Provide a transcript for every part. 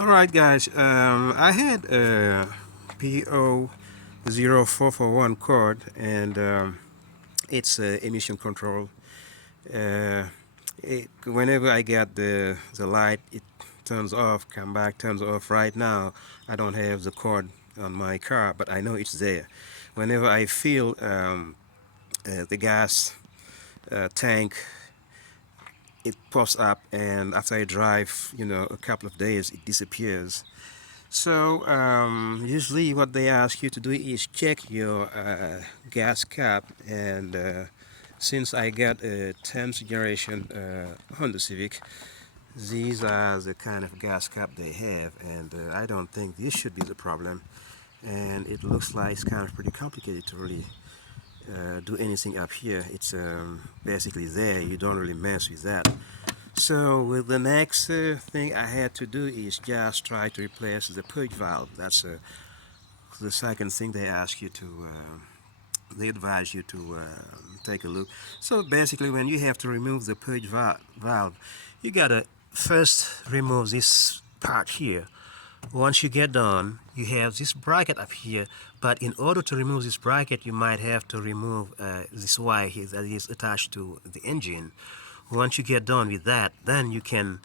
Alright guys, I had a PO0441 card and it's emission control. Uh, Whenever I get the light, it turns off, come back, turns off. Right now, I don't have the cord on my car, but I know it's there. Whenever I feel the gas tank, it pops up, and after I drive, a couple of days, it disappears. So usually what they ask you to do is check your gas cap, and since I got a 10th generation Honda Civic, these are the kind of gas cap they have, and I don't think this should be the problem. And it looks like it's kind of pretty complicated to really do anything up here. It's basically there. You don't really mess with that. So with the next thing I had to do is just try to replace the purge valve. That's the second thing they ask you to, they advise you to take a look. So basically when you have to remove the purge valve, you gotta first remove this part here. Once you get done, you have this bracket up here, but in order to remove this bracket, you might have to remove this wire here that is attached to the engine. Once you get done with that, then you can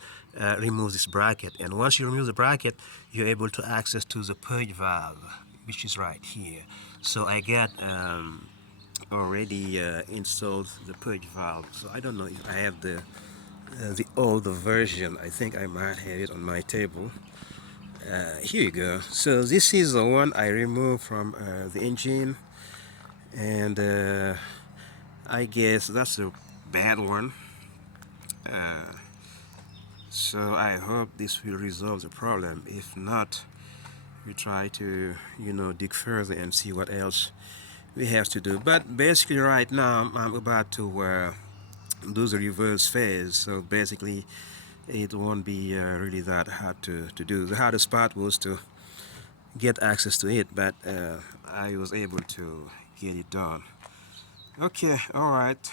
remove this bracket. And once you remove the bracket, you're able to access to the purge valve, which is right here. So I got already installed the purge valve. So I don't know if I have the older version. I think I might have it on my table. Here you go. So this is the one I removed from the engine, and I guess that's a bad one. Uh, so I hope this will resolve the problem. If not, we try to, dig further and see what else we have to do. But basically, right now I'm about to do the reverse phase. So basically, it won't be really that hard to do. The hardest part was to get access to it, but I was able to get it done. Okay, all right.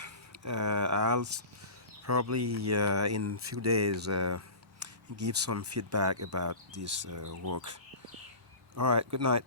I'll probably in a few days give some feedback about this work. All right, good night.